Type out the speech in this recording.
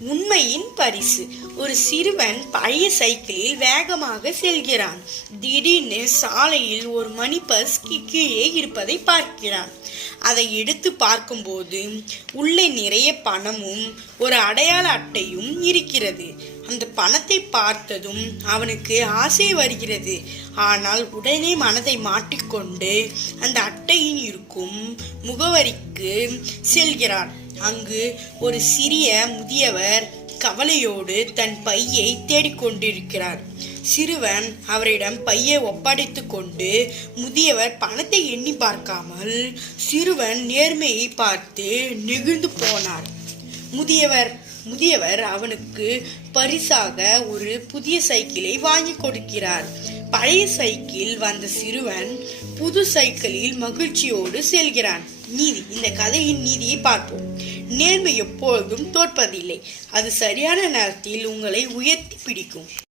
உண்மையின் பரிசு. ஒரு சிறுவன் பழைய சைக்கிளில் வேகமாக செல்கிறான். திடீர்னு சாலையில் ஒரு மணி பர்ஸ் கீழே இருப்பதை பார்க்கிறான். அதை எடுத்து பார்க்கும்போது உள்ளே நிறைய பணமும் ஒரு அடையாள அட்டையும் இருக்கிறது. அந்த பணத்தை பார்த்ததும் அவனுக்கு ஆசை வருகிறது. ஆனால் உடனே மனதை மாற்றிக்கொண்டு அந்த அட்டையில் இருக்கும் முகவரிக்கு செல்கிறான். அங்கு ஒரு சிறிய முதியவர் கவலையோடு தன் பையை தேடிக்கொண்டிருக்கிறார். சிறுவன் அவரிடம் பையை ஒப்படைத்து கொண்டு முதியவர் பணத்தை எண்ணி பார்க்காமல் சிறுவன் நேர்மையை பார்த்து நெகிழ்ந்து போனார். முதியவர் அவனுக்கு பரிசாக ஒரு புதிய சைக்கிளை வாங்கி கொடுக்கிறார். பழைய சைக்கிள் வந்த சிறுவன் புது சைக்கிளில் மகிழ்ச்சியோடு செல்கிறான். நீதி. இந்த கதையின் நீதியை பார்ப்போம். நேர்மை எப்பொழுதும் தோற்பதில்லை. அது சரியான நேரத்தில் உங்களை உயர்த்தி பிடிக்கும்.